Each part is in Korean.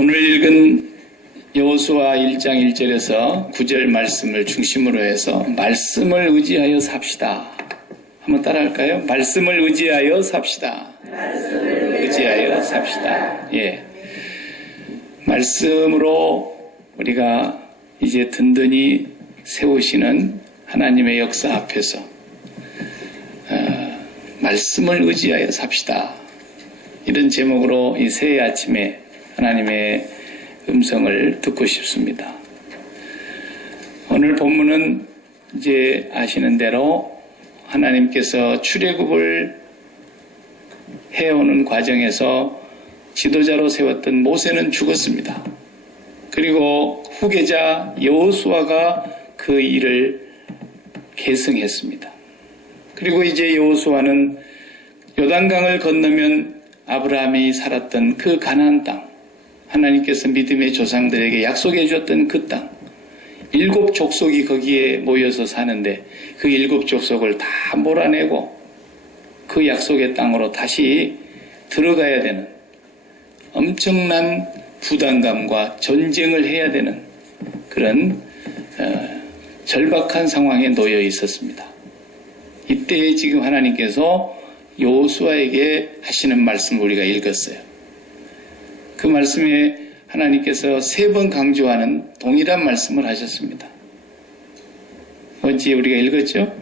오늘 읽은 여호수아 1장 1절에서 9절 말씀을 중심으로 해서 말씀을 의지하여 삽시다. 한번 따라할까요? 말씀을 의지하여 삽시다. 의지하여 삽시다. 예. 말씀으로 우리가 이제 든든히 세우시는 하나님의 역사 앞에서 말씀을 의지하여 삽시다. 이런 제목으로 이 새해 아침에 하나님의 음성을 듣고 싶습니다. 오늘 본문은 이제 아시는 대로 하나님께서 출애굽을 해오는 과정에서 지도자로 세웠던 모세는 죽었습니다. 그리고 후계자 여호수아가 그 일을 계승했습니다. 그리고 이제 여호수아는 요단강을 건너면 아브라함이 살았던 그 가나안 땅, 하나님께서 믿음의 조상들에게 약속해 주었던 그 땅, 7 족속이 거기에 모여서 사는데 그 7 족속을 다 몰아내고 그 약속의 땅으로 다시 들어가야 되는 엄청난 부담감과 전쟁을 해야 되는 그런 절박한 상황에 놓여 있었습니다. 이때 지금 하나님께서 여호수아에게 하시는 말씀을 우리가 읽었어요. 그 말씀에 하나님께서 3번 강조하는 동일한 말씀을 하셨습니다. 어제 우리가 읽었죠?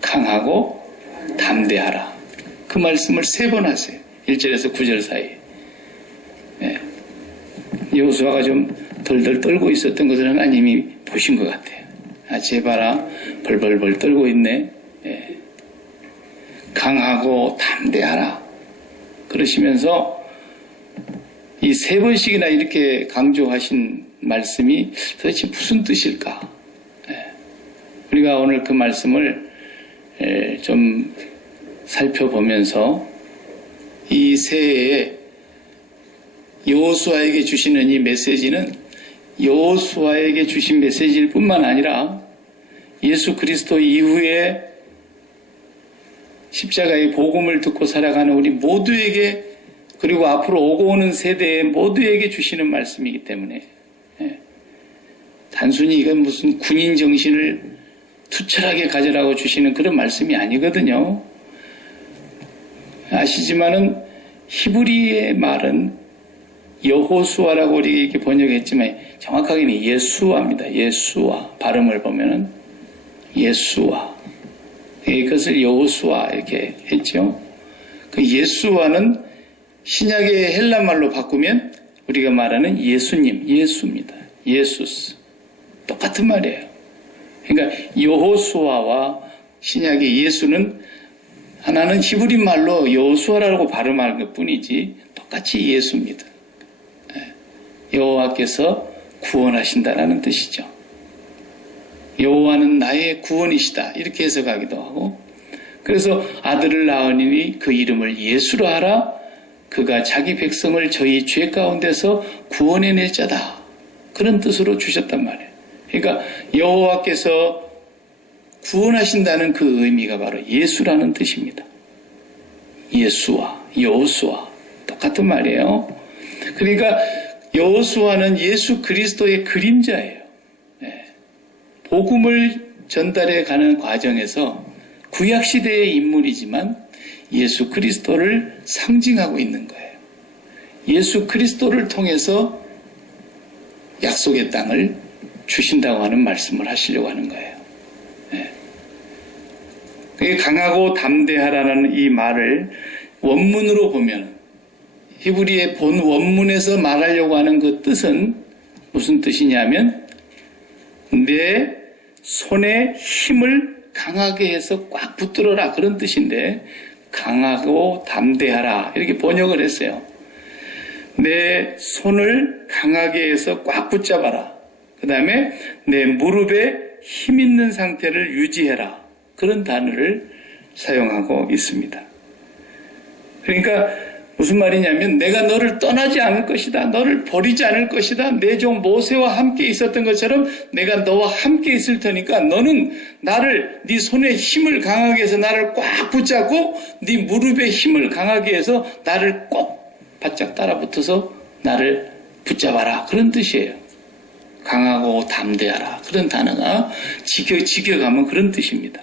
강하고 담대하라. 그 말씀을 3번 하세요. 1절에서 9절 사이에. 네. 여호수아가 좀 덜덜 떨고 있었던 것을 하나님이 보신 것 같아요. 아, 쟤 봐라. 벌벌벌 떨고 있네. 네. 강하고 담대하라. 그러시면서 이 3번씩이나 이렇게 강조하신 말씀이 도대체 무슨 뜻일까? 우리가 오늘 그 말씀을 좀 살펴보면서 이 새해에 여호수아에게 주시는 이 메시지는 여호수아에게 주신 메시지일 뿐만 아니라 예수 그리스도 이후에 십자가의 복음을 듣고 살아가는 우리 모두에게, 그리고 앞으로 오고 오는 세대의 모두에게 주시는 말씀이기 때문에 단순히 이건 무슨 군인 정신을 투철하게 가져라고 주시는 그런 말씀이 아니거든요. 아시지만은 히브리의 말은 여호수아라고 우리 이렇게 번역했지만 정확하게는 예수아입니다. 예수아. 발음을 보면은 예수아. 이것을 여호수아 이렇게 했죠. 그 예수아는 신약의 헬라말로 바꾸면 우리가 말하는 예수님, 예수입니다. 예수스. 똑같은 말이에요. 그러니까 여호수아와 신약의 예수는 하나는 히브리 말로 여호수아라고 발음하는 것 뿐이지 똑같이 예수입니다. 여호와께서 구원하신다라는 뜻이죠. 여호와는 나의 구원이시다 이렇게 해석하기도 하고, 그래서 아들을 낳으니 그 이름을 예수로 하라. 그가 자기 백성을 저희 죄 가운데서 구원해낼 자다. 그런 뜻으로 주셨단 말이에요. 그러니까 여호와께서 구원하신다는 그 의미가 바로 예수라는 뜻입니다. 예수와 여호수아 똑같은 말이에요. 그러니까 여호수아는 예수 그리스도의 그림자예요. 복음을 전달해 가는 과정에서 구약시대의 인물이지만 예수 그리스도를 상징하고 있는 거예요. 예수 그리스도를 통해서 약속의 땅을 주신다고 하는 말씀을 하시려고 하는 거예요. 강하고 담대하라는 이 말을 원문으로 보면, 히브리의 본 원문에서 말하려고 하는 그 뜻은 무슨 뜻이냐면 내 손에 힘을 강하게 해서 꽉 붙들어라, 그런 뜻인데 강하고 담대하라 이렇게 번역을 했어요. 내 손을 강하게 해서 꽉 붙잡아라. 그 다음에 내 무릎에 힘 있는 상태를 유지해라. 그런 단어를 사용하고 있습니다. 그러니까 무슨 말이냐면 내가 너를 떠나지 않을 것이다. 너를 버리지 않을 것이다. 내 종 모세와 함께 있었던 것처럼 내가 너와 함께 있을 테니까 너는 나를, 네 손에 힘을 강하게 해서 나를 꽉 붙잡고 네 무릎에 힘을 강하게 해서 나를 꼭 바짝 따라 붙어서 나를 붙잡아라. 그런 뜻이에요. 강하고 담대하라. 그런 단어가 직역하면 그런 뜻입니다.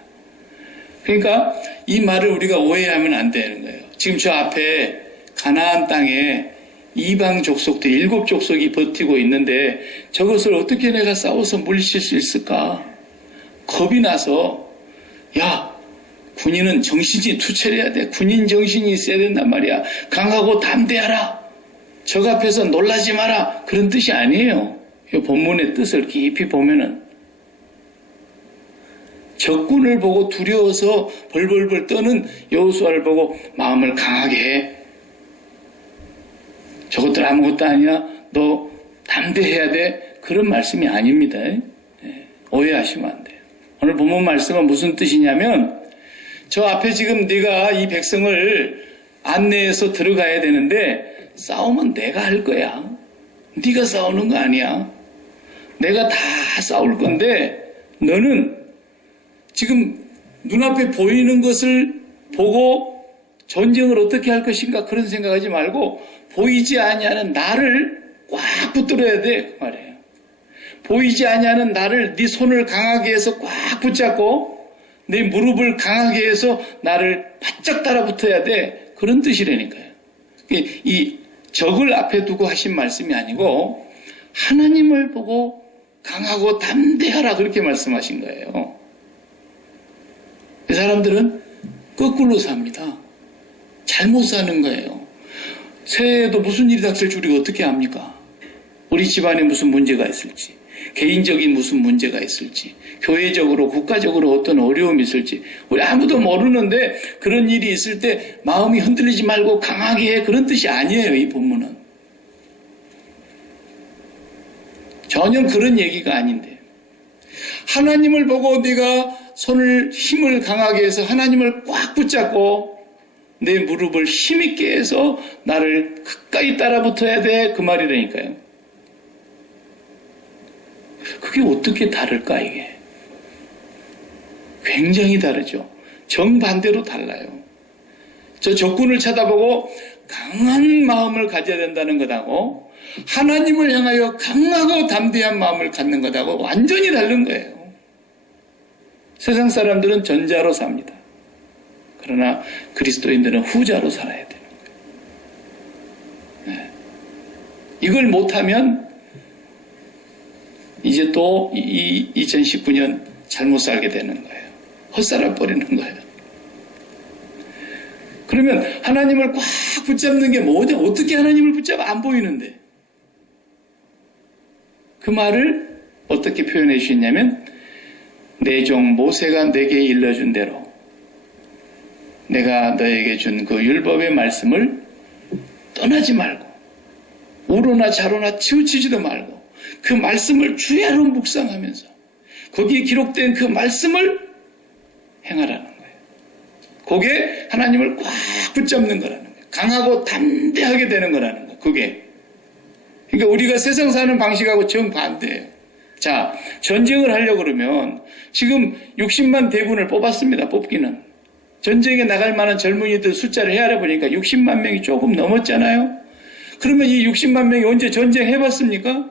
그러니까 이 말을 우리가 오해하면 안 되는 거예요. 지금 저 앞에 가나안 땅에 이방 족속들 7족속이 버티고 있는데 저것을 어떻게 내가 싸워서 물리칠 수 있을까? 겁이 나서 야, 군인은 정신이 투철해야 돼. 군인 정신이 있어야 된단 말이야. 강하고 담대하라. 적 앞에서 놀라지 마라. 그런 뜻이 아니에요. 이 본문의 뜻을 깊이 보면은 적군을 보고 두려워서 벌벌벌 떠는 여호수아를 보고 마음을 강하게 해. 저것들 아무것도 아니야. 너 담대해야 돼. 그런 말씀이 아닙니다. 오해하시면 안 돼요. 오늘 본문 말씀은 무슨 뜻이냐면 저 앞에 지금 네가 이 백성을 안내해서 들어가야 되는데 싸움은 내가 할 거야. 네가 싸우는 거 아니야. 내가 다 싸울 건데 너는 지금 눈앞에 보이는 것을 보고 전쟁을 어떻게 할 것인가 그런 생각하지 말고 보이지 아니하는 나를 꽉 붙들어야 돼 그 말이에요. 보이지 아니하는 나를 네 손을 강하게 해서 꽉 붙잡고 네 무릎을 강하게 해서 나를 바짝 따라붙어야 돼. 그런 뜻이라니까요. 이 적을 앞에 두고 하신 말씀이 아니고 하나님을 보고 강하고 담대하라 그렇게 말씀하신 거예요. 이 사람들은 거꾸로 삽니다. 잘못 사는 거예요. 새해에도 무슨 일이 닥칠 줄 우리가 어떻게 압니까? 우리 집안에 무슨 문제가 있을지, 개인적인 무슨 문제가 있을지, 교회적으로 국가적으로 어떤 어려움이 있을지 우리 아무도 모르는데 그런 일이 있을 때 마음이 흔들리지 말고 강하게 해. 그런 뜻이 아니에요. 이 본문은 전혀 그런 얘기가 아닌데 하나님을 보고 네가 손을 힘을 강하게 해서 하나님을 꽉 붙잡고 내 무릎을 힘있게 해서 나를 가까이 따라붙어야 돼. 그 말이라니까요. 그게 어떻게 다를까 이게? 굉장히 다르죠. 정반대로 달라요. 저 적군을 쳐다보고 강한 마음을 가져야 된다는 것하고 하나님을 향하여 강하고 담대한 마음을 갖는 것하고 완전히 다른 거예요. 세상 사람들은 전자로 삽니다. 그러나 그리스도인들은 후자로 살아야 되는 거예요. 네. 이걸 못하면 이제 또 2019년 잘못 살게 되는 거예요. 헛살아 버리는 거예요. 그러면 하나님을 꽉 붙잡는 게 뭐냐? 어떻게 하나님을 붙잡아? 안 보이는데. 그 말을 어떻게 표현해 주셨냐면 내 종 모세가 내게 일러준 대로 내가 너에게 준 그 율법의 말씀을 떠나지 말고 우로나 좌로나 치우치지도 말고 그 말씀을 주야로 묵상하면서 거기에 기록된 그 말씀을 행하라는 거예요. 그게 하나님을 꽉 붙잡는 거라는 거예요. 강하고 담대하게 되는 거라는 거예요. 그게. 그러니까 우리가 세상 사는 방식하고 정반대예요. 자, 전쟁을 하려고 그러면 지금 60만 대군을 뽑았습니다. 뽑기는. 전쟁에 나갈 만한 젊은이들 숫자를 헤아려 보니까 60만 명이 조금 넘었잖아요. 그러면 이 60만 명이 언제 전쟁해봤습니까?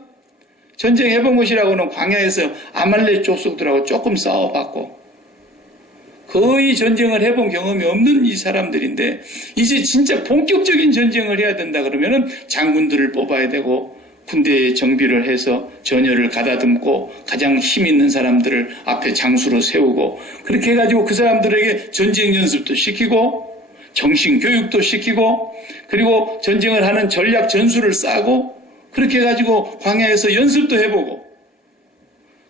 전쟁해본 것이라고는 광야에서 아말렉 족속들하고 조금 싸워봤고 거의 전쟁을 해본 경험이 없는 이 사람들인데 이제 진짜 본격적인 전쟁을 해야 된다 그러면은 장군들을 뽑아야 되고 군대에 정비를 해서 전열을 가다듬고 가장 힘 있는 사람들을 앞에 장수로 세우고 그렇게 해가지고 그 사람들에게 전쟁 연습도 시키고 정신 교육도 시키고 그리고 전쟁을 하는 전략 전술을 싸고 그렇게 해가지고 광야에서 연습도 해보고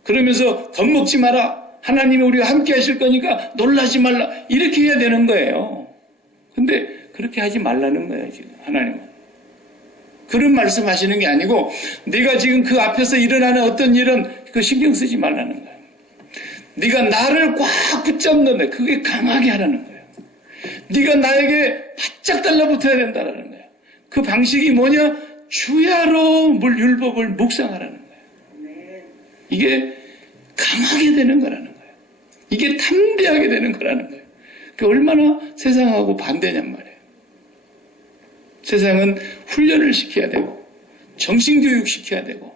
그러면서 겁먹지 마라. 하나님이 우리가 함께 하실 거니까 놀라지 말라. 이렇게 해야 되는 거예요. 근데 그렇게 하지 말라는 거예요. 지금 하나님은. 그런 말씀 하시는 게 아니고 네가 지금 그 앞에서 일어나는 어떤 일은 그 신경 쓰지 말라는 거예요. 네가 나를 꽉 붙잡는데 그게 강하게 하라는 거예요. 네가 나에게 바짝 달라붙어야 된다는 거예요. 그 방식이 뭐냐? 주야로 율법을 묵상하라는 거예요. 이게 강하게 되는 거라는 거예요. 이게 담대하게 되는 거라는 거예요. 그게 얼마나 세상하고 반대냔 말이에요. 세상은 훈련을 시켜야 되고 정신교육 시켜야 되고,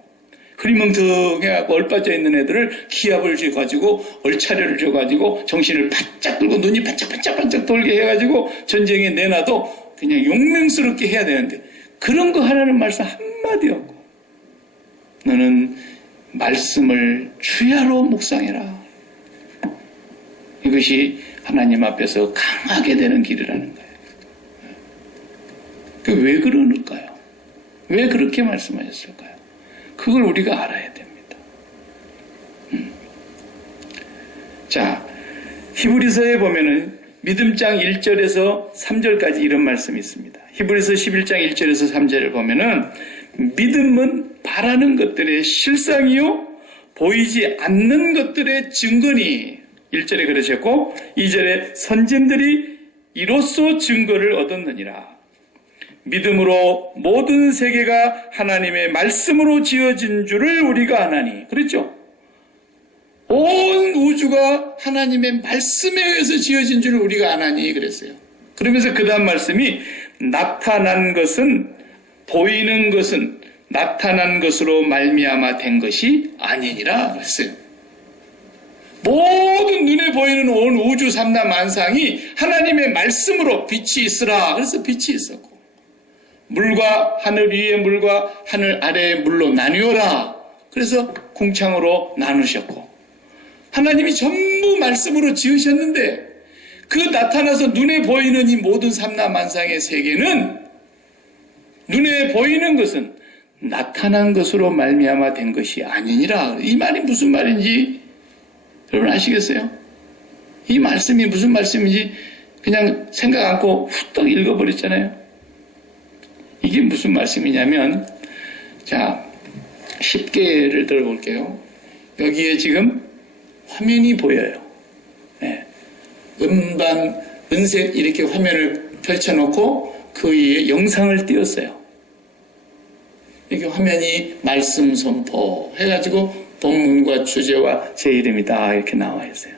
흐리멍텅해갖고 얼빠져 있는 애들을 기압을 줘가지고, 얼차려를 줘가지고, 정신을 바짝 들고 눈이 반짝반짝 돌게 해가지고, 전쟁에 내놔도 그냥 용맹스럽게 해야 되는데, 그런 거 하라는 말씀 한마디 없고, 너는 말씀을 주야로 묵상해라. 이것이 하나님 앞에서 강하게 되는 길이라는 거예요. 왜 그러는가요? 왜 그렇게 말씀하셨을까요? 그걸 우리가 알아야 됩니다. 자, 히브리서에 보면은 믿음장 1절에서 3절까지 이런 말씀이 있습니다. 히브리서 11장 1절에서 3절을 보면은 믿음은 바라는 것들의 실상이요 보이지 않는 것들의 증거니, 1절에 그러셨고 2절에 선진들이 이로써 증거를 얻었느니라. 믿음으로 모든 세계가 하나님의 말씀으로 지어진 줄을 우리가 아나니. 그랬죠? 온 우주가 하나님의 말씀에 의해서 지어진 줄을 우리가 아나니 그랬어요. 그러면서 그 다음 말씀이 나타난 것은, 보이는 것은 나타난 것으로 말미암아 된 것이 아니니라 그랬어요. 모든 눈에 보이는 온 우주 삼라 만상이 하나님의 말씀으로 빛이 있으라. 그래서 빛이 있었고, 물과 하늘 위의 물과 하늘 아래의 물로 나뉘어라. 그래서 궁창으로 나누셨고, 하나님이 전부 말씀으로 지으셨는데 그 나타나서 눈에 보이는 이 모든 삼라 만상의 세계는, 눈에 보이는 것은 나타난 것으로 말미암아 된 것이 아니니라. 이 말이 무슨 말인지 여러분 아시겠어요? 이 말씀이 무슨 말씀인지 그냥 생각 않고 후딱 읽어버렸잖아요. 이게 무슨 말씀이냐면, 자, 쉽게 예를 들어볼게요. 여기에 지금 화면이 보여요. 네. 은색 이렇게 화면을 펼쳐놓고 그 위에 영상을 띄웠어요. 이렇게 화면이 말씀 선포 해가지고 본문과 주제와 제 이름이 다 이렇게 나와 있어요.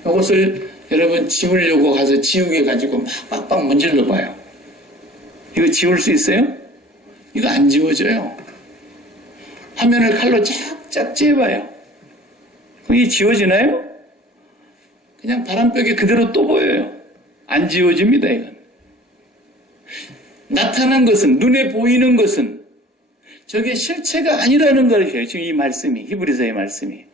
이것을 여러분 지우려고 가서 지우개 가지고 막 빡빡 문질러 봐요. 이거 지울 수 있어요? 이거 안 지워져요. 화면을 칼로 쫙쫙 째봐요. 이게 지워지나요? 그냥 바람벽에 그대로 또 보여요. 안 지워집니다, 이건. 나타난 것은, 눈에 보이는 것은 저게 실체가 아니라는 것이에요. 지금 이 말씀이, 히브리서의 말씀이.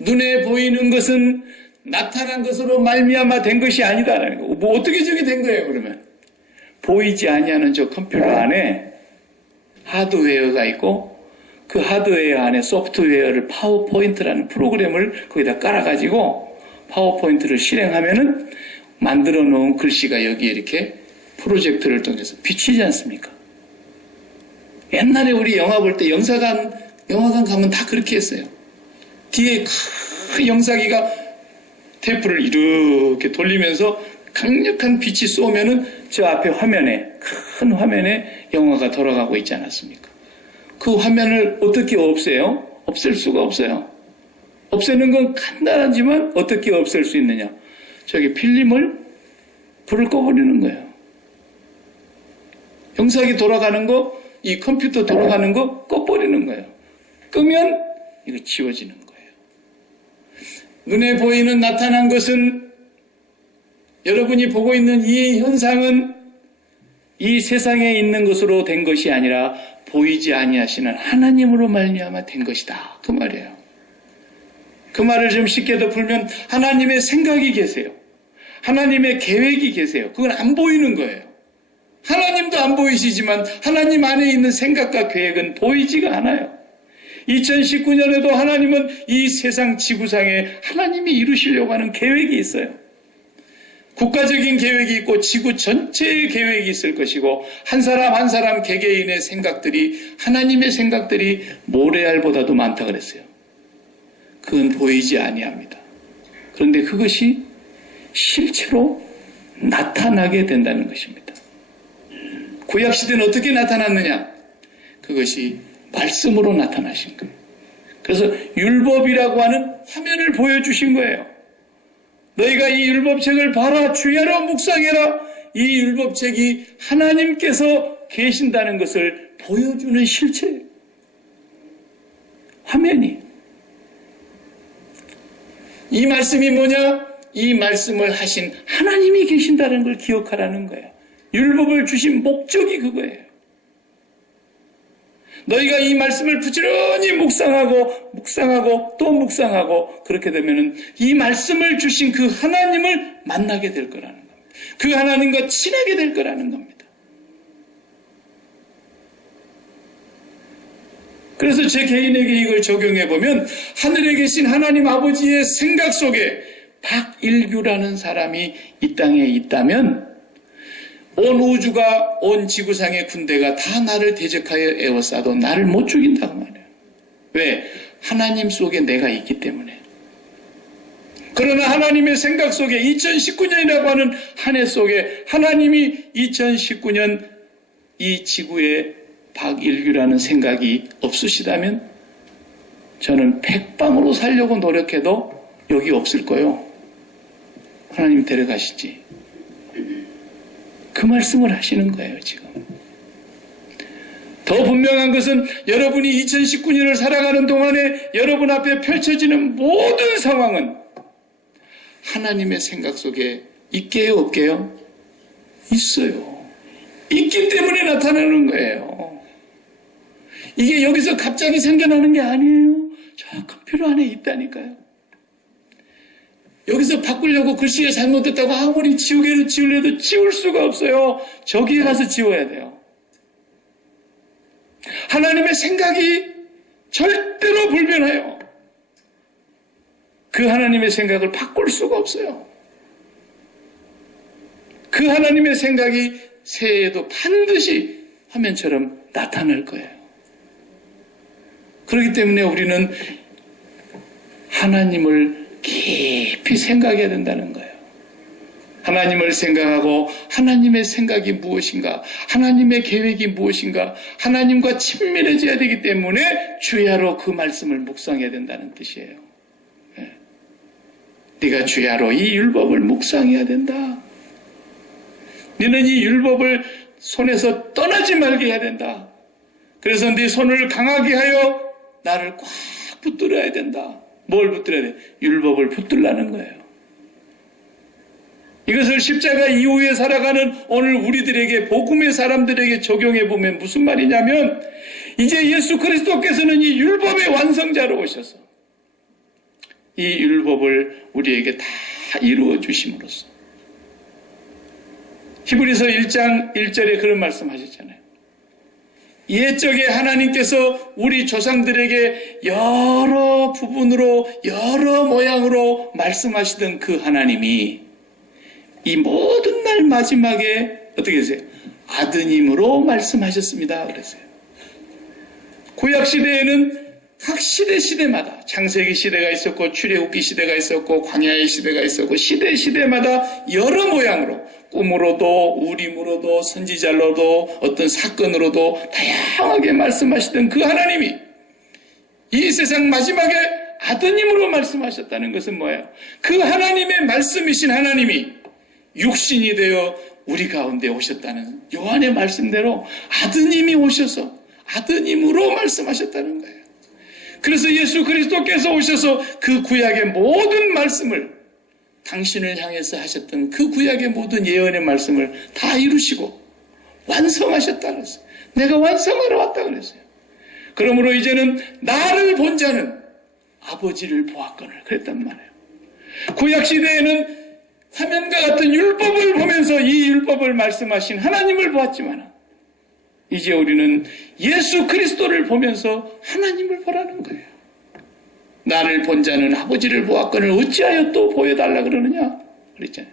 눈에 보이는 것은 나타난 것으로 말미암아 된 것이 아니다라는 거. 뭐 어떻게 저게 된 거예요, 그러면? 보이지 아니하는 저 컴퓨터 안에 하드웨어가 있고, 그 하드웨어 안에 소프트웨어를 파워포인트라는 프로그램을 거기다 깔아가지고 파워포인트를 실행하면은 만들어 놓은 글씨가 여기에 이렇게 프로젝터를 통해서 비치지 않습니까? 옛날에 우리 영화 볼 때 영화관 가면 다 그렇게 했어요. 뒤에 큰 영상기가 테이프를 이렇게 돌리면서 강력한 빛이 쏘면은 저 앞에 화면에, 큰 화면에 영화가 돌아가고 있지 않았습니까? 그 화면을 어떻게 없애요? 없앨 수가 없어요. 없애는 건 간단하지만 어떻게 없앨 수 있느냐? 저기 필름을 불을 꺼버리는 거예요. 영상이 돌아가는 거, 이 컴퓨터 돌아가는 거 꺼버리는 거예요. 끄면 이거 지워지는 거예요. 눈에 보이는 나타난 것은, 여러분이 보고 있는 이 현상은 이 세상에 있는 것으로 된 것이 아니라 보이지 아니하시는 하나님으로 말미암아 된 것이다. 그 말이에요. 그 말을 좀 쉽게 더 풀면 하나님의 생각이 계세요. 하나님의 계획이 계세요. 그건 안 보이는 거예요. 하나님도 안 보이시지만 하나님 안에 있는 생각과 계획은 보이지가 않아요. 2019년에도 하나님은 이 세상 지구상에 하나님이 이루시려고 하는 계획이 있어요. 국가적인 계획이 있고 지구 전체의 계획이 있을 것이고, 한 사람 한 사람 개개인의 생각들이, 하나님의 생각들이 모래알보다도 많다 그랬어요. 그건 보이지 아니합니다. 그런데 그것이 실체로 나타나게 된다는 것입니다. 구약시대는 어떻게 나타났느냐? 그것이 말씀으로 나타나신 거예요. 그래서 율법이라고 하는 화면을 보여주신 거예요. 너희가 이 율법책을 봐라, 주야로 묵상해라. 이 율법책이 하나님께서 계신다는 것을 보여주는 실체예요. 화면이. 이 말씀이 뭐냐? 이 말씀을 하신 하나님이 계신다는 걸 기억하라는 거예요. 율법을 주신 목적이 그거예요. 너희가 이 말씀을 부지런히 묵상하고 또 묵상하고 그렇게 되면은 이 말씀을 주신 그 하나님을 만나게 될 거라는 겁니다. 그 하나님과 친하게 될 거라는 겁니다. 그래서 제 개인에게 이걸 적용해 보면 하늘에 계신 하나님 아버지의 생각 속에 박일규라는 사람이 이 땅에 있다면 온 우주가, 온 지구상의 군대가 다 나를 대적하여 에워싸도 나를 못 죽인다고 말해요. 왜? 하나님 속에 내가 있기 때문에. 그러나 하나님의 생각 속에 2019년이라고 하는 한 해 속에 하나님이 2019년 이 지구에 박일규라는 생각이 없으시다면 저는 백방으로 살려고 노력해도 여기 없을 거예요. 하나님 데려가시지. 그 말씀을 하시는 거예요, 지금. 더 분명한 것은 여러분이 2019년을 살아가는 동안에 여러분 앞에 펼쳐지는 모든 상황은 하나님의 생각 속에 있게요, 없게요? 있어요. 있기 때문에 나타나는 거예요. 이게 여기서 갑자기 생겨나는 게 아니에요. 저 컴퓨터 안에 있다니까요. 여기서 바꾸려고 글씨가 잘못됐다고 아무리 지우려도 지울 수가 없어요. 저기에 가서 지워야 돼요. 하나님의 생각이 절대로 불변해요. 그 하나님의 생각을 바꿀 수가 없어요. 그 하나님의 생각이 새해에도 반드시 화면처럼 나타날 거예요. 그렇기 때문에 우리는 하나님을 깊이 생각해야 된다는 거예요. 하나님을 생각하고 하나님의 생각이 무엇인가, 하나님의 계획이 무엇인가, 하나님과 친밀해져야 되기 때문에 주야로 그 말씀을 묵상해야 된다는 뜻이에요. 네가 주야로 이 율법을 묵상해야 된다. 너는 이 율법을 손에서 떠나지 말게 해야 된다. 그래서 네 손을 강하게 하여 나를 꽉 붙들어야 된다. 뭘 붙들어야 돼? 율법을 붙들라는 거예요. 이것을 십자가 이후에 살아가는 오늘 우리들에게, 복음의 사람들에게 적용해 보면 무슨 말이냐면, 이제 예수 그리스도께서는 이 율법의 완성자로 오셔서 이 율법을 우리에게 다 이루어 주심으로써, 히브리서 1장 1절에 그런 말씀 하셨잖아요. 옛적에 하나님께서 우리 조상들에게 여러 부분으로, 여러 모양으로 말씀하시던 그 하나님이 이 모든 날 마지막에 어떻게 하세요? 아드님으로 말씀하셨습니다. 그랬어요. 구약시대에는 각 시대마다 창세기 시대가 있었고, 출애굽기 시대가 있었고, 광야의 시대가 있었고, 시대마다 여러 모양으로, 꿈으로도 우림으로도 선지자로도 어떤 사건으로도 다양하게 말씀하시던 그 하나님이 이 세상 마지막에 아드님으로 말씀하셨다는 것은 뭐예요? 그 하나님의 말씀이신 하나님이 육신이 되어 우리 가운데 오셨다는 요한의 말씀대로 아드님이 오셔서 아드님으로 말씀하셨다는 거예요. 그래서 예수 그리스도께서 오셔서 그 구약의 모든 말씀을, 당신을 향해서 하셨던 그 구약의 모든 예언의 말씀을 다 이루시고 완성하셨다 그랬어요. 내가 완성하러 왔다 그랬어요. 그러므로 이제는 나를 본 자는 아버지를 보았거늘 그랬단 말이에요. 구약시대에는 화면과 같은 율법을 보면서 이 율법을 말씀하신 하나님을 보았지만, 이제 우리는 예수 그리스도를 보면서 하나님을 보라는 거예요. 나를 본 자는 아버지를 보았거늘 어찌하여 또 보여달라 그러느냐 그랬잖아요.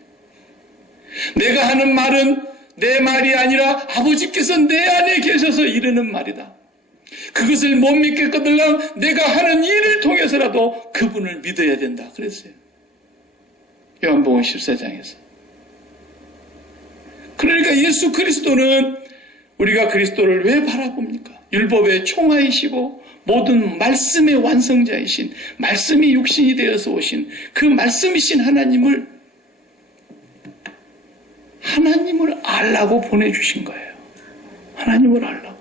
내가 하는 말은 내 말이 아니라 아버지께서 내 안에 계셔서 이르는 말이다. 그것을 못 믿겠거들랑 내가 하는 일을 통해서라도 그분을 믿어야 된다 그랬어요. 요한복음 14장에서. 그러니까 예수 그리스도는, 우리가 그리스도를 왜 바라봅니까? 율법의 총화이시고 모든 말씀의 완성자이신, 말씀이 육신이 되어서 오신 그 말씀이신 하나님을 알라고 보내주신 거예요. 하나님을 알라고.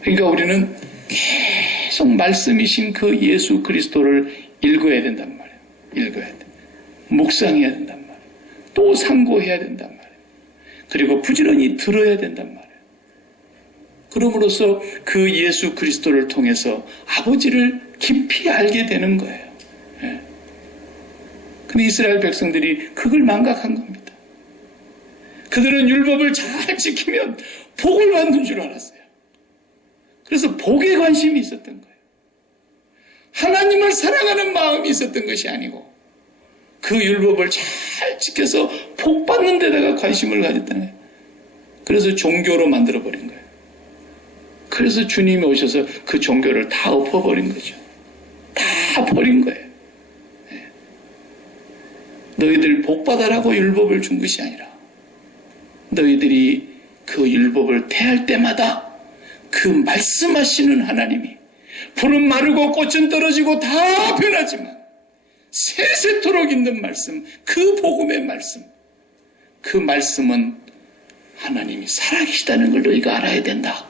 그러니까 우리는 계속 말씀이신 그 예수 그리스도를 읽어야 된단 말이에요. 읽어야 돼. 묵상해야 된단 말이에요. 또 상고해야 된단 말이에요. 그리고 부지런히 들어야 된단 말이에요. 그럼으로써 그 예수 그리스도를 통해서 아버지를 깊이 알게 되는 거예요. 예. 근데 이스라엘 백성들이 그걸 망각한 겁니다. 그들은 율법을 잘 지키면 복을 받는 줄 알았어요. 그래서 복에 관심이 있었던 거예요. 하나님을 사랑하는 마음이 있었던 것이 아니고 그 율법을 잘 지켜서 복 받는 데다가 관심을 가졌다는 거예요. 그래서 종교로 만들어버린 거예요. 그래서 주님이 오셔서 그 종교를 다 엎어버린 거죠. 다 버린 거예요. 네. 너희들 복받아라고 율법을 준 것이 아니라 너희들이 그 율법을 대할 때마다 그 말씀하시는 하나님이 풀은 마르고 꽃은 떨어지고 다 변하지만 세세토록 있는 말씀, 그 복음의 말씀, 그 말씀은 하나님이 살아계시다는 걸 너희가 알아야 된다.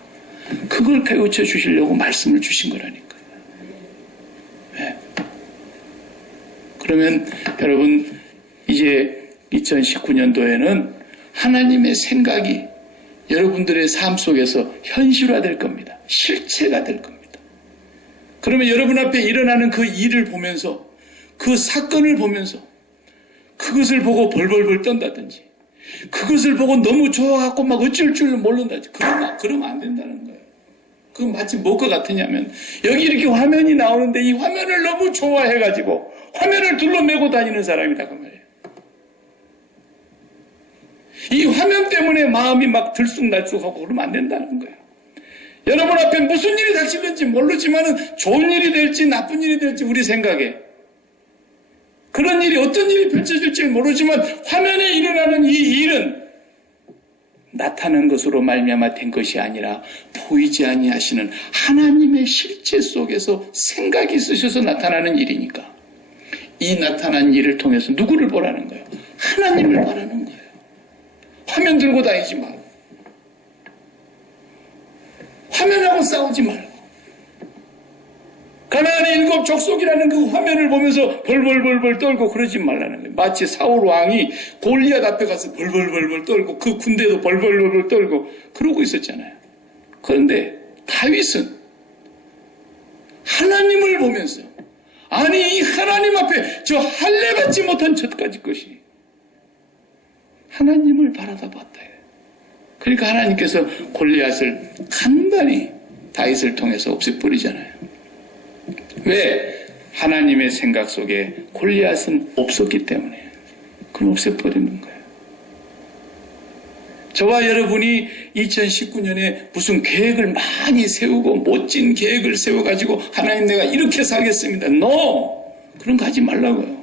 그걸 가르쳐 주시려고 말씀을 주신 거라니까요. 네. 그러면 여러분 이제 2019년도에는 하나님의 생각이 여러분들의 삶 속에서 현실화될 겁니다. 실체가 될 겁니다. 그러면 여러분 앞에 일어나는 그 일을 보면서 그 사건을 보면서 그것을 보고 벌벌벌 떤다든지 그것을 보고 너무 좋아갖고 막 어쩔 줄 모른다든지 그러면 안 된다는 거예요. 그건 마치 뭐가 같으냐면 여기 이렇게 화면이 나오는데 이 화면을 너무 좋아해가지고 화면을 둘러매고 다니는 사람이다 그 말이에요. 이 화면 때문에 마음이 막 들쑥날쑥하고 그러면 안 된다는 거예요. 여러분 앞에 무슨 일이 닥치는지 모르지만 좋은 일이 될지 나쁜 일이 될지 우리 생각에 그런 일이 어떤 일이 펼쳐질지 모르지만 화면에 일어나는 이 일은 나타난 것으로 말미암아 된 것이 아니라 보이지 아니하시는 하나님의 실체 속에서 생각이 있으셔서 나타나는 일이니까 이 나타난 일을 통해서 누구를 보라는 거예요? 하나님을 보라는 거예요. 화면 들고 다니지 말고 화면하고 싸우지 말고 가나안의 7 족속이라는 그 화면을 보면서 벌벌벌벌 떨고 그러지 말라는 거예요. 마치 사울 왕이 골리앗 앞에 가서 벌벌벌벌 떨고 그 군대도 벌벌벌벌 떨고 그러고 있었잖아요. 그런데 다윗은 하나님을 보면서 아니 이 하나님 앞에 저 할례 받지 못한 젖까지 것이 하나님을 바라다 봤다. 그러니까 하나님께서 골리앗을 간단히 다윗을 통해서 없애버리잖아요. 왜? 하나님의 생각 속에 골리앗은 없었기 때문에 그럼 없애버리는 거예요. 저와 여러분이 2019년에 무슨 계획을 많이 세우고 멋진 계획을 세워가지고 하나님 내가 이렇게 살겠습니다. No! 그런 거 하지 말라고요.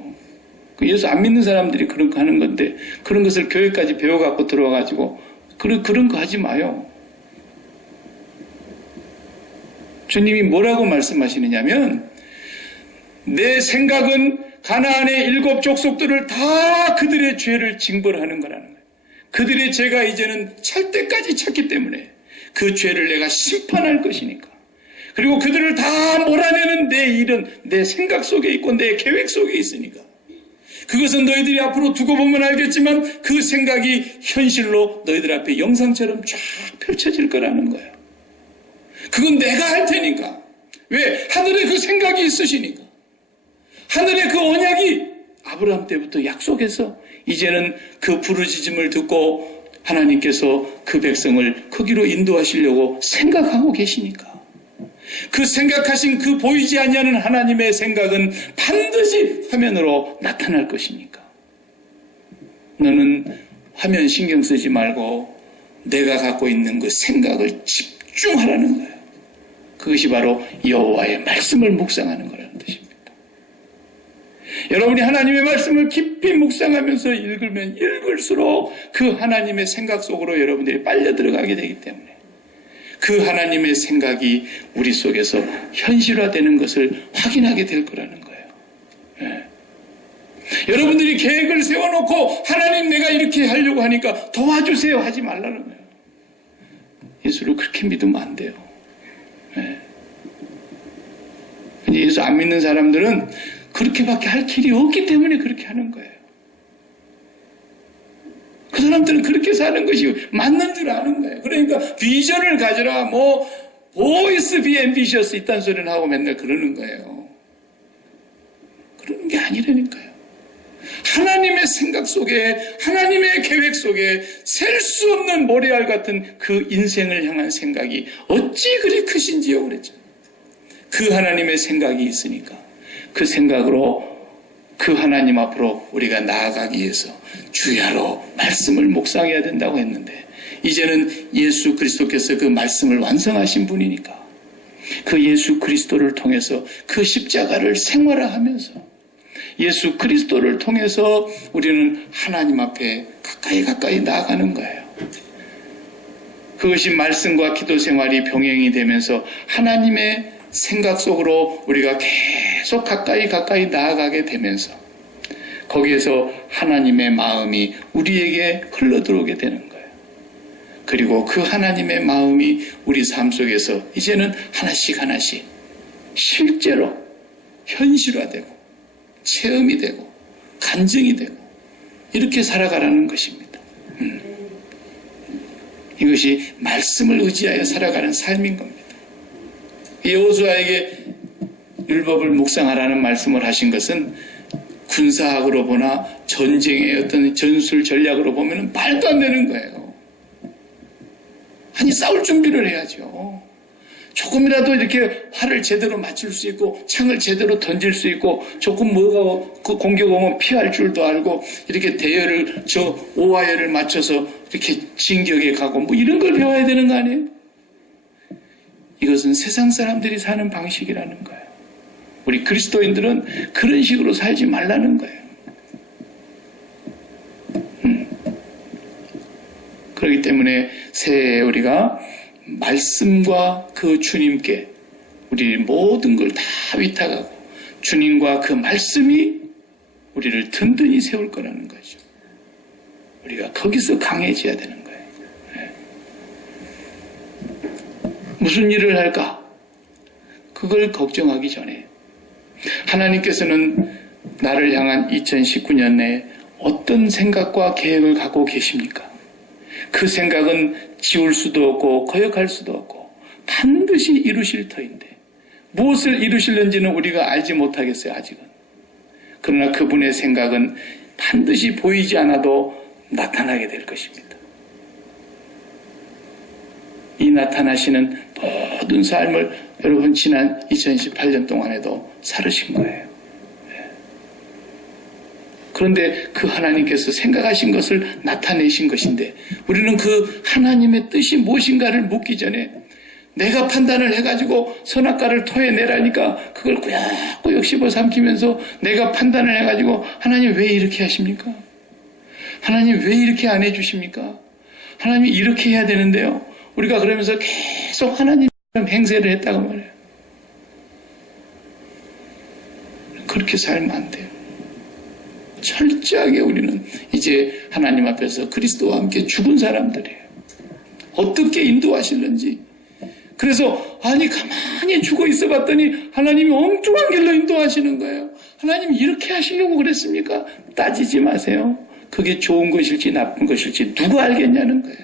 예수 안 믿는 사람들이 그런 거 하는 건데 그런 것을 교회까지 배워갖고 들어와가지고 그런 거 하지 마요. 주님이 뭐라고 말씀하시느냐면 내 생각은 가나안의 7 족속들을 다 그들의 죄를 징벌하는 거라는 거예요. 그들의 죄가 이제는 찰 때까지 찼기 때문에 그 죄를 내가 심판할 것이니까. 그리고 그들을 다 몰아내는 내 일은 내 생각 속에 있고 내 계획 속에 있으니까. 그것은 너희들이 앞으로 두고 보면 알겠지만 그 생각이 현실로 너희들 앞에 영상처럼 쫙 펼쳐질 거라는 거예요. 그건 내가 할 테니까. 왜? 하늘에 그 생각이 있으시니까. 하늘의 그 언약이 아브라함 때부터 약속해서 이제는 그 부르짖음을 듣고 하나님께서 그 백성을 거기로 인도하시려고 생각하고 계시니까. 그 생각하신 그 보이지 아니하는 하나님의 생각은 반드시 화면으로 나타날 것이니까. 너는 화면 신경 쓰지 말고 내가 갖고 있는 그 생각을 집중하라는 거예요. 그것이 바로 여호와의 말씀을 묵상하는 거라는 뜻입니다. 여러분이 하나님의 말씀을 깊이 묵상하면서 읽으면 읽을수록 그 하나님의 생각 속으로 여러분들이 빨려 들어가게 되기 때문에 그 하나님의 생각이 우리 속에서 현실화되는 것을 확인하게 될 거라는 거예요. 네. 여러분들이 계획을 세워놓고 하나님 내가 이렇게 하려고 하니까 도와주세요 하지 말라는 거예요. 예수를 그렇게 믿으면 안 돼요. 네. 예수 안 믿는 사람들은 그렇게밖에 할 길이 없기 때문에 그렇게 하는 거예요. 그 사람들은 그렇게 사는 것이 맞는 줄 아는 거예요. 그러니까 비전을 가져라, boys be ambitious 이딴 소리는 하고 맨날 그러는 거예요. 그러는 게 아니라니까요. 하나님의 생각 속에, 하나님의 계획 속에 셀 수 없는 모래알 같은 그 인생을 향한 생각이 어찌 그리 크신지요 그랬죠. 그 하나님의 생각이 있으니까 그 생각으로 그 하나님 앞으로 우리가 나아가기 위해서 주야로 말씀을 묵상해야 된다고 했는데, 이제는 예수 그리스도께서 그 말씀을 완성하신 분이니까 그 예수 그리스도를 통해서 그 십자가를 생활화하면서 예수 그리스도를 통해서 우리는 하나님 앞에 가까이 나아가는 거예요. 그것이 말씀과 기도 생활이 병행이 되면서 하나님의 생각 속으로 우리가 계속 가까이 나아가게 되면서 거기에서 하나님의 마음이 우리에게 흘러들어오게 되는 거예요. 그리고 그 하나님의 마음이 우리 삶 속에서 이제는 하나씩 실제로 현실화되고 체험이 되고 간증이 되고 이렇게 살아가라는 것입니다. 이것이 말씀을 의지하여 살아가는 삶인 겁니다. 여호수아에게 율법을 묵상하라는 말씀을 하신 것은 군사학으로 보나 전쟁의 어떤 전술 전략으로 보면 말도 안 되는 거예요. 아니, 싸울 준비를 해야죠. 조금이라도 이렇게 활을 제대로 맞출 수 있고 창을 제대로 던질 수 있고 조금 뭐가 그 공격 오면 피할 줄도 알고 이렇게 대열을 오화열을 맞춰서 이렇게 진격에 가고 이런 걸 배워야 되는 거 아니에요? 이것은 세상 사람들이 사는 방식이라는 거예요. 우리 그리스도인들은 그런 식으로 살지 말라는 거예요. 그렇기 때문에 새해에 우리가 말씀과 그 주님께 우리 모든 걸 다 위탁하고 주님과 그 말씀이 우리를 든든히 세울 거라는 거죠. 우리가 거기서 강해져야 되는 거예요. 무슨 일을 할까? 그걸 걱정하기 전에 하나님께서는 나를 향한 2019년에 어떤 생각과 계획을 갖고 계십니까? 그 생각은 지울 수도 없고 거역할 수도 없고 반드시 이루실 터인데 무엇을 이루실는지는 우리가 알지 못하겠어요, 아직은. 그러나 그분의 생각은 반드시 보이지 않아도 나타나게 될 것입니다. 이 나타나시는 모든 삶을 여러분 지난 2018년 동안에도 살으신 거예요. 그런데 그 하나님께서 생각하신 것을 나타내신 것인데 우리는 그 하나님의 뜻이 무엇인가를 묻기 전에 내가 판단을 해가지고 선악과를 토해내라니까 그걸 꾸역꾸역 씹어 삼키면서 내가 판단을 해가지고 하나님 왜 이렇게 하십니까? 하나님 왜 이렇게 안 해주십니까? 하나님이 이렇게 해야 되는데요. 우리가 그러면서 계속 하나님처럼 행세를 했다고 말해요. 그렇게 살면 안 돼요. 철저하게 우리는 이제 하나님 앞에서 그리스도와 함께 죽은 사람들이에요. 어떻게 인도하실는지. 그래서 가만히 죽어 있어 봤더니 하나님이 엉뚱한 길로 인도하시는 거예요. 하나님이 이렇게 하시려고 그랬습니까? 따지지 마세요. 그게 좋은 것일지 나쁜 것일지 누가 알겠냐는 거예요.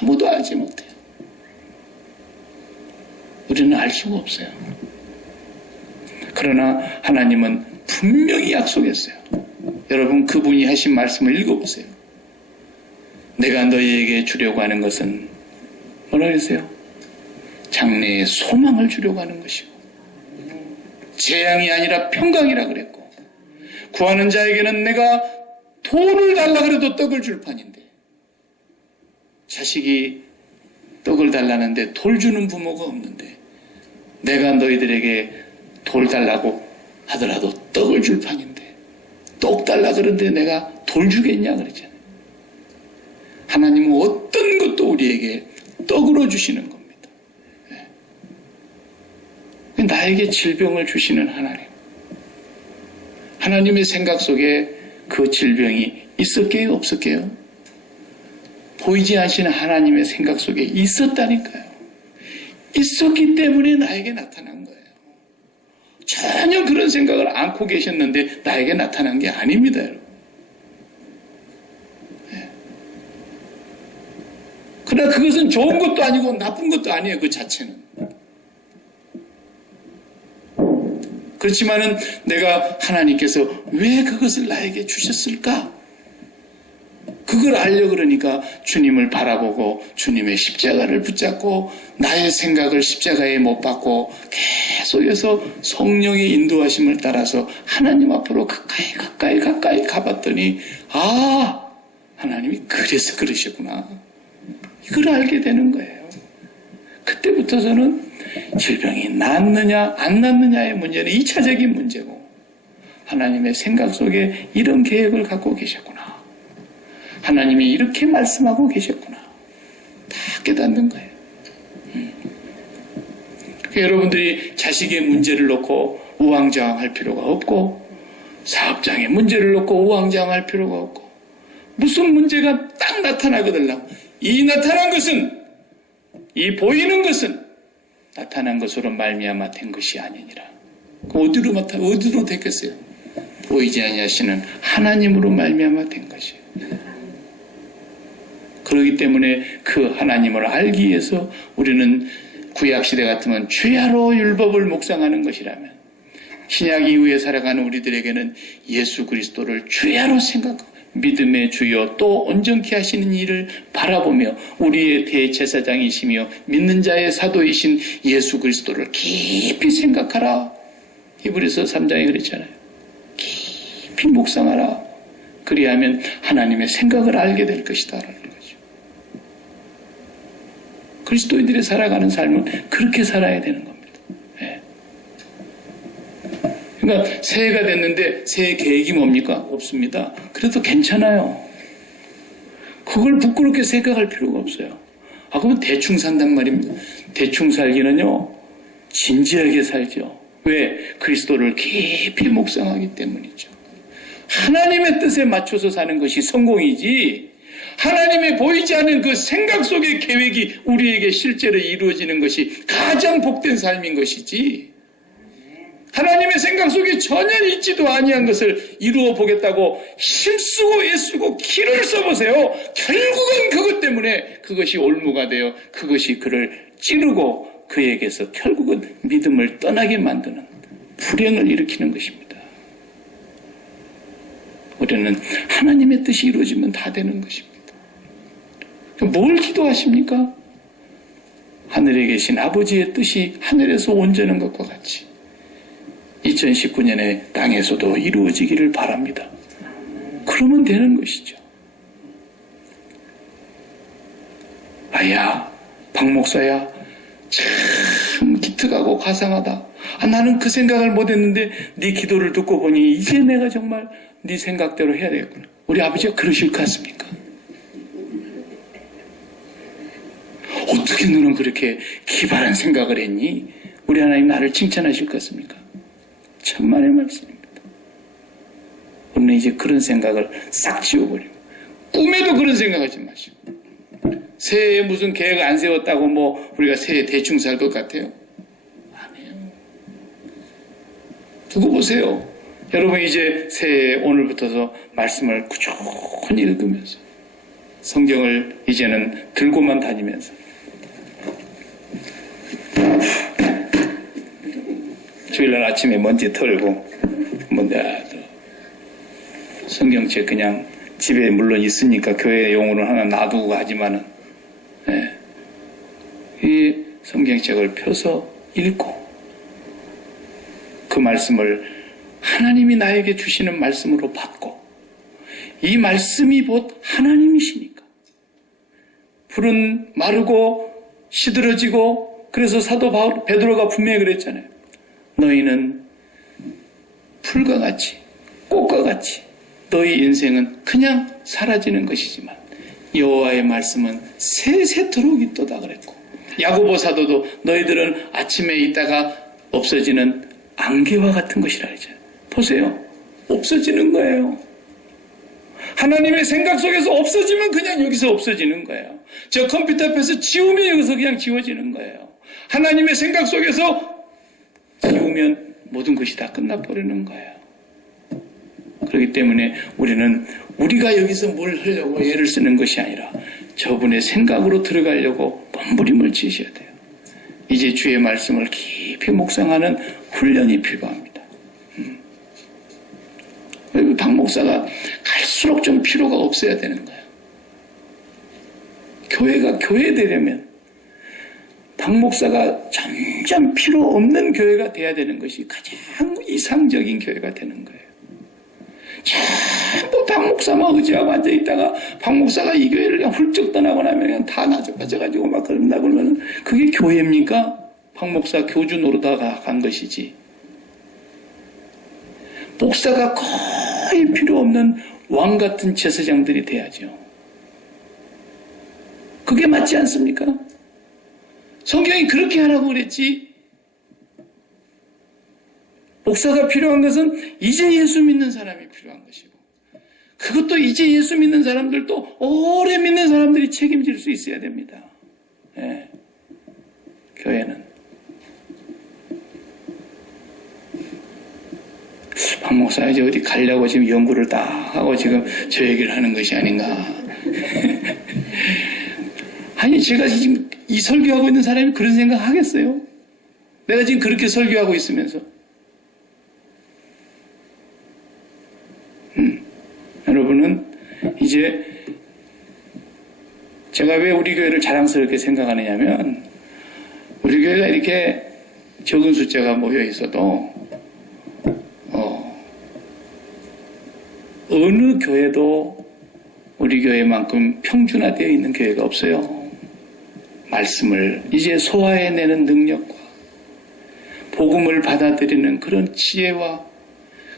아무도 알지 못해요. 우리는 알 수가 없어요. 그러나 하나님은 분명히 약속했어요. 여러분 그분이 하신 말씀을 읽어보세요. 내가 너희에게 주려고 하는 것은 뭐라 그랬어요? 장래의 소망을 주려고 하는 것이고 재앙이 아니라 평강이라 그랬고 구하는 자에게는 내가 돈을 달라 그래도 떡을 줄 판인데 자식이 떡을 달라는데 돌 주는 부모가 없는데 내가 너희들에게 돌 달라고 하더라도 떡을 줄 판인데 떡 달라 그러는데 내가 돌 주겠냐 그랬잖아요. 하나님은 어떤 것도 우리에게 떡으로 주시는 겁니다. 나에게 질병을 주시는 하나님. 하나님의 생각 속에 그 질병이 있었게요? 없었게요? 보이지 않으시는 하나님의 생각 속에 있었다니까요. 있었기 때문에 나에게 나타난 거예요. 전혀 그런 생각을 안고 계셨는데 나에게 나타난 게 아닙니다, 여러분. 네. 그러나 그것은 좋은 것도 아니고 나쁜 것도 아니에요, 그 자체는. 그렇지만은 내가 하나님께서 왜 그것을 나에게 주셨을까? 그걸 알려 그러니까 주님을 바라보고 주님의 십자가를 붙잡고 나의 생각을 십자가에 못 박고 계속해서 성령의 인도하심을 따라서 하나님 앞으로 가까이 가봤더니 하나님이 그래서 그러시구나. 이걸 알게 되는 거예요. 그때부터서는 질병이 낫느냐 안 낫느냐의 문제는 2차적인 문제고 하나님의 생각 속에 이런 계획을 갖고 계셨구나. 하나님이 이렇게 말씀하고 계셨구나. 다 깨닫는 거예요. 그러니까 여러분들이 자식의 문제를 놓고 우왕좌왕할 필요가 없고 사업장의 문제를 놓고 우왕좌왕할 필요가 없고 무슨 문제가 딱 나타나거든요. 이 나타난 것은 이 보이는 것은 나타난 것으로 말미암아 된 것이 아니니라. 어디로 됐겠어요? 보이지 아니하시는 하나님으로 말미암아 된 것이에요. 그렇기 때문에 그 하나님을 알기 위해서 우리는 구약시대 같으면 주야로 율법을 묵상하는 것이라면 신약 이후에 살아가는 우리들에게는 예수 그리스도를 주야로 생각하고 믿음의 주여 또 온전케 하시는 이를 바라보며 우리의 대제사장이시며 믿는 자의 사도이신 예수 그리스도를 깊이 생각하라. 히브리서 3장에 그랬잖아요. 깊이 묵상하라. 그리하면 하나님의 생각을 알게 될 것이다 라는 거죠. 그리스도인들이 살아가는 삶은 그렇게 살아야 되는 겁니다. 네. 그러니까 새해가 됐는데 새해 계획이 뭡니까? 없습니다. 그래도 괜찮아요. 그걸 부끄럽게 생각할 필요가 없어요. 그러면 대충 산단 말입니다. 대충 살기는요, 진지하게 살죠. 왜? 그리스도를 깊이 묵상하기 때문이죠. 하나님의 뜻에 맞춰서 사는 것이 성공이지, 하나님의 보이지 않는 그 생각 속의 계획이 우리에게 실제로 이루어지는 것이 가장 복된 삶인 것이지, 하나님의 생각 속에 전혀 있지도 아니한 것을 이루어 보겠다고 힘쓰고 애쓰고 기를 써보세요. 결국은 그것 때문에 그것이 올무가 되어 그것이 그를 찌르고 그에게서 결국은 믿음을 떠나게 만드는 불행을 일으키는 것입니다. 우리는 하나님의 뜻이 이루어지면 다 되는 것입니다. 뭘 기도하십니까? 하늘에 계신 아버지의 뜻이 하늘에서 온전한 것과 같이 2019년에 땅에서도 이루어지기를 바랍니다. 그러면 되는 것이죠. 아야, 박 목사야, 참 기특하고 가상하다. 나는 그 생각을 못했는데 네 기도를 듣고 보니 이제 내가 정말 네 생각대로 해야 되겠구나. 우리 아버지가 그러실 것 같습니까? 어떻게 너는 그렇게 기발한 생각을 했니? 우리 하나님 나를 칭찬하실 것 같습니까? 천만의 말씀입니다. 우리는 이제 그런 생각을 싹 지워버리고 꿈에도 그런 생각하지 마시고 새해에 무슨 계획 안 세웠다고 뭐 우리가 새해 대충 살 것 같아요? 아니에요. 두고 보세요. 여러분 이제 새해 오늘부터서 말씀을 꾸준히 읽으면서 성경을 이제는 들고만 다니면서 주일날 아침에 먼지 털고 성경책 그냥 집에 물론 있으니까 교회 용으로 하나 놔두고 하지만은 이 성경책을 펴서 읽고 그 말씀을 하나님이 나에게 주시는 말씀으로 받고 이 말씀이 곧 하나님이시니까 풀은 마르고 시들어지고 그래서 사도 베드로가 분명히 그랬잖아요. 너희는 풀과 같이 꽃과 같이 너희 인생은 그냥 사라지는 것이지만 여호와의 말씀은 세세토록 있도다 그랬고 야고보 사도도 너희들은 아침에 있다가 없어지는 안개와 같은 것이라 했잖아요. 보세요. 없어지는 거예요. 하나님의 생각 속에서 없어지면 그냥 여기서 없어지는 거예요. 저 컴퓨터 앞에서 지우면 여기서 그냥 지워지는 거예요. 하나님의 생각 속에서 지우면 모든 것이 다 끝나버리는 거예요. 그렇기 때문에 우리는 우리가 여기서 뭘 하려고 애를 쓰는 것이 아니라 저분의 생각으로 들어가려고 몸부림을 치셔야 돼요. 이제 주의 말씀을 깊이 묵상하는 훈련이 필요합니다. 박 목사가 갈수록 좀 필요가 없어야 되는 거예요. 교회가 교회되려면 박 목사가 점점 필요 없는 교회가 돼야 되는 것이 가장 이상적인 교회가 되는 거예요. 전부 박 목사만 의지하고 앉아있다가 박 목사가 이 교회를 그냥 훌쩍 떠나고 나면 그냥 다 나져가지고 막 그런다 그러면 그게 교회입니까? 박 목사 교주 노릇하다가 간 것이지. 목사가 거의 필요 없는 왕 같은 제사장들이 돼야죠. 그게 맞지 않습니까? 성경이 그렇게 하라고 그랬지. 목사가 필요한 것은 이제 예수 믿는 사람이 필요한 것이고, 그것도 이제 예수 믿는 사람들도 오래 믿는 사람들이 책임질 수 있어야 됩니다. 예. 교회는. 박 목사 이제 어디 가려고 지금 연구를 다 하고 지금 저 얘기를 하는 것이 아닌가. 아니, 제가 지금 이 설교하고 있는 사람이 그런 생각 하겠어요? 내가 지금 그렇게 설교하고 있으면서. 여러분은 이제 제가 왜 우리 교회를 자랑스럽게 생각하느냐면, 우리 교회가 이렇게 적은 숫자가 모여 있어도 어느 교회도 우리 교회만큼 평준화되어 있는 교회가 없어요. 말씀을 이제 소화해내는 능력과 복음을 받아들이는 그런 지혜와,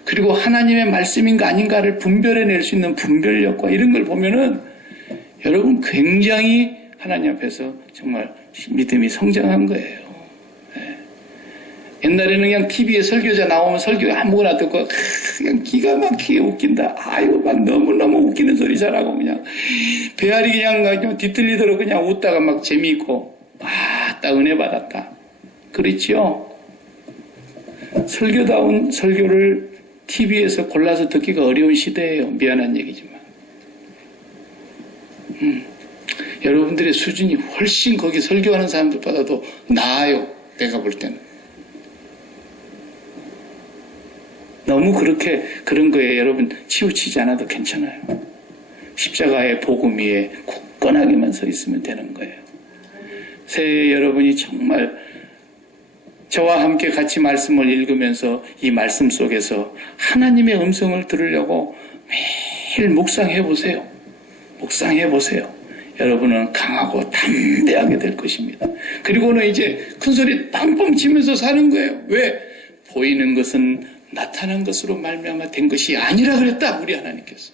그리고 하나님의 말씀인가 아닌가를 분별해낼 수 있는 분별력과 이런 걸 보면은 여러분 굉장히 하나님 앞에서 정말 믿음이 성장한 거예요. 옛날에는 그냥 TV에 설교자 나오면 설교 아무거나 듣고 그냥 기가 막히게 웃긴다. 아이고 막 너무너무 웃기는 소리 잘하고 그냥 배알이 그냥 뒤틀리도록 그냥 웃다가 막 재미있고 딱 은혜 받았다. 그렇죠? 설교다운 설교를 TV에서 골라서 듣기가 어려운 시대예요. 미안한 얘기지만. 여러분들의 수준이 훨씬 거기 설교하는 사람들보다도 나아요. 내가 볼 때는. 너무 그런 거에 여러분 치우치지 않아도 괜찮아요. 십자가의 복음 위에 굳건하게만 서 있으면 되는 거예요. 새해 여러분이 정말 저와 함께 같이 말씀을 읽으면서 이 말씀 속에서 하나님의 음성을 들으려고 매일 묵상해 보세요. 묵상해 보세요. 여러분은 강하고 담대하게 될 것입니다. 그리고는 이제 큰소리 빵빵 치면서 사는 거예요. 왜? 보이는 것은 나타난 것으로 말미암아 된 것이 아니라 그랬다. 우리 하나님께서.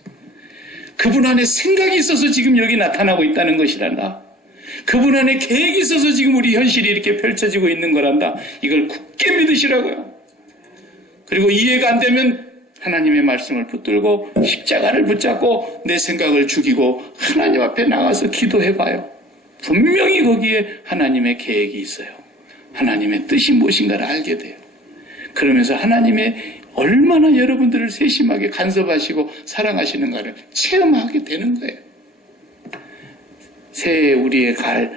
그분 안에 생각이 있어서 지금 여기 나타나고 있다는 것이란다. 그분 안에 계획이 있어서 지금 우리 현실이 이렇게 펼쳐지고 있는 거란다. 이걸 굳게 믿으시라고요. 그리고 이해가 안 되면 하나님의 말씀을 붙들고 십자가를 붙잡고 내 생각을 죽이고 하나님 앞에 나가서 기도해봐요. 분명히 거기에 하나님의 계획이 있어요. 하나님의 뜻이 무엇인가를 알게 돼요. 그러면서 하나님의 얼마나 여러분들을 세심하게 간섭하시고 사랑하시는가를 체험하게 되는 거예요. 새해 우리의 갈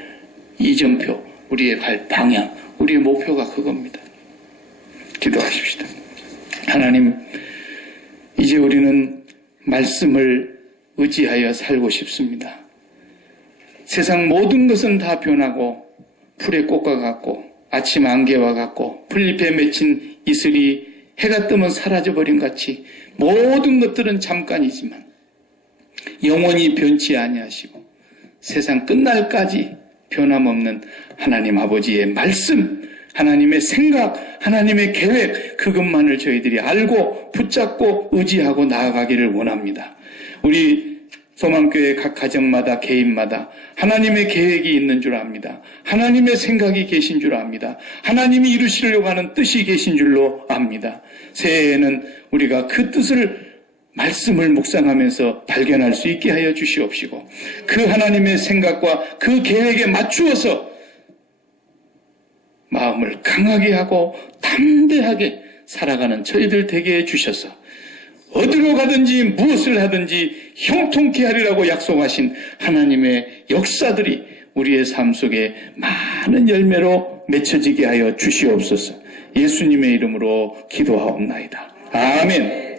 이정표, 우리의 갈 방향, 우리의 목표가 그겁니다. 기도하십시다. 하나님, 이제 우리는 말씀을 의지하여 살고 싶습니다. 세상 모든 것은 다 변하고 풀의 꽃과 같고 아침 안개와 같고 풀잎에 맺힌 이슬이 해가 뜨면 사라져버린 같이 모든 것들은 잠깐이지만 영원히 변치 아니하시고 세상 끝날까지 변함없는 하나님 아버지의 말씀, 하나님의 생각, 하나님의 계획, 그것만을 저희들이 알고 붙잡고 의지하고 나아가기를 원합니다. 우리 소망교회 각 가정마다 개인마다 하나님의 계획이 있는 줄 압니다. 하나님의 생각이 계신 줄 압니다. 하나님이 이루시려고 하는 뜻이 계신 줄로 압니다. 새해에는 우리가 그 뜻을 말씀을 묵상하면서 발견할 수 있게 하여 주시옵시고 그 하나님의 생각과 그 계획에 맞추어서 마음을 강하게 하고 담대하게 살아가는 저희들 되게 해주셔서 어디로 가든지 무엇을 하든지 형통케 하리라고 약속하신 하나님의 역사들이 우리의 삶 속에 많은 열매로 맺혀지게 하여 주시옵소서. 예수님의 이름으로 기도하옵나이다. 아멘.